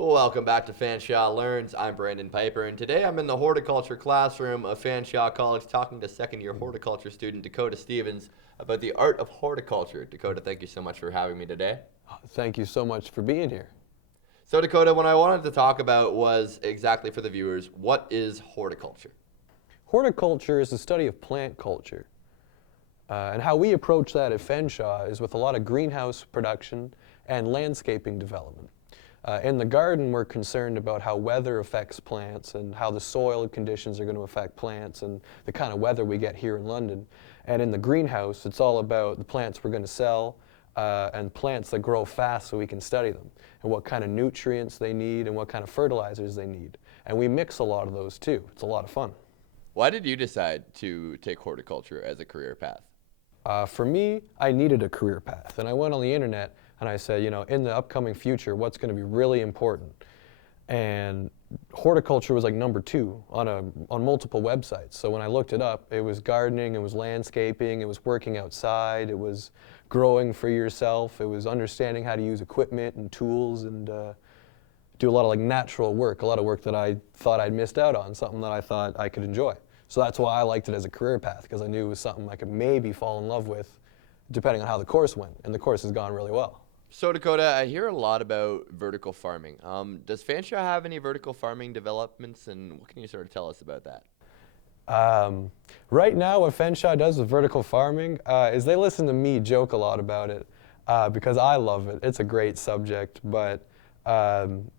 Welcome back to Fanshawe Learns. I'm Brandon Piper, and today I'm in the horticulture classroom of Fanshawe College talking to second-year horticulture student Dakota Stevens about the art of horticulture. Dakota, thank you so much for having me today. Thank you so much for being here. So Dakota, what I wanted to talk about was exactly for the viewers, what is horticulture? Horticulture is the study of plant culture. And how we approach that at Fanshawe is with a lot of greenhouse production and landscaping development. In the garden, we're concerned about how weather affects plants and how the soil conditions are going to affect plants and the kind of weather we get here in London. And in the greenhouse, it's all about the plants we're going to sell and plants that grow fast so we can study them and what kind of nutrients they need and what kind of fertilizers they need. And we mix a lot of those too. It's a lot of fun. Why did you decide to take horticulture as a career path? For me, I needed a career path, and I went on the internet and I said, you know, in the upcoming future, what's going to be really important? And horticulture was like number 2 on multiple websites. So when I looked it up, it was gardening, it was landscaping, it was working outside, it was growing for yourself, it was understanding how to use equipment and tools and do a lot of like natural work, a lot of work that I thought I'd missed out on, something that I thought I could enjoy. So that's why I liked it as a career path, because I knew it was something I could maybe fall in love with depending on how the course went, and the course has gone really well. So Dakota, I hear a lot about vertical farming. Does Fanshawe have any vertical farming developments, and what can you sort of tell us about that? Right now, what Fanshawe does with vertical farming is they listen to me joke a lot about it because I love it. It's a great subject, but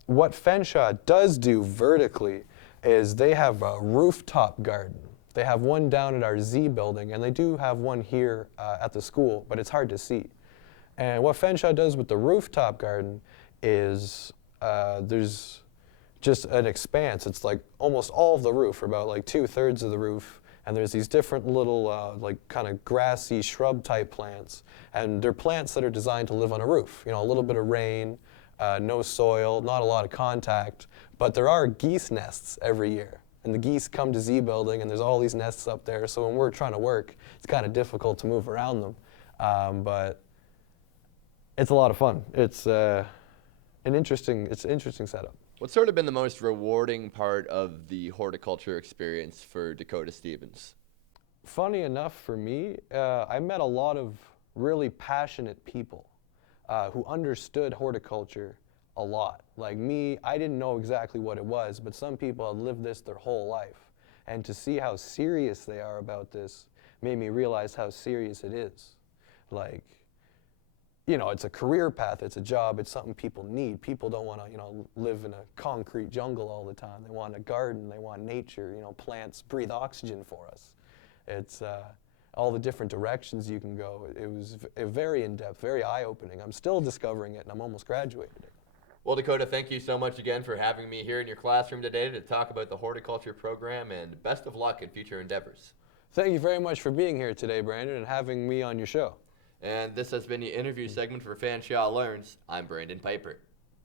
what Fanshawe does do vertically is they have a rooftop garden. They have one down at our Z building, and they do have one here at the school, but it's hard to see. And what Fanshawe does with the rooftop garden is there's just an expanse. It's like almost all of the roof, or about like 2/3 of the roof, and there's these different little like kind of grassy shrub type plants, and they're plants that are designed to live on a roof. You know, a little bit of rain, no soil, not a lot of contact, but there are geese nests every year. And the geese come to Z building, and there's all these nests up there, so when we're trying to work, it's kind of difficult to move around them. But it's a lot of fun. It's an interesting setup. What's sort of been the most rewarding part of the horticulture experience for Dakota Stevens? Funny enough for me, I met a lot of really passionate people who understood horticulture a lot. Like me, I didn't know exactly what it was, but some people had lived this their whole life. And to see how serious they are about this made me realize how serious it is. Like, you know, it's a career path, it's a job, it's something people need. People don't want to, you know, live in a concrete jungle all the time. They want a garden, they want nature, you know, plants breathe oxygen for us. It's all the different directions you can go. It was very in-depth, very eye-opening. I'm still discovering it, and I'm almost graduated. Well, Dakota, thank you so much again for having me here in your classroom today to talk about the horticulture program, and best of luck in future endeavors. Thank you very much for being here today, Brandon, and having me on your show. And this has been the interview segment for Fanshawe Learns. I'm Brandon Piper.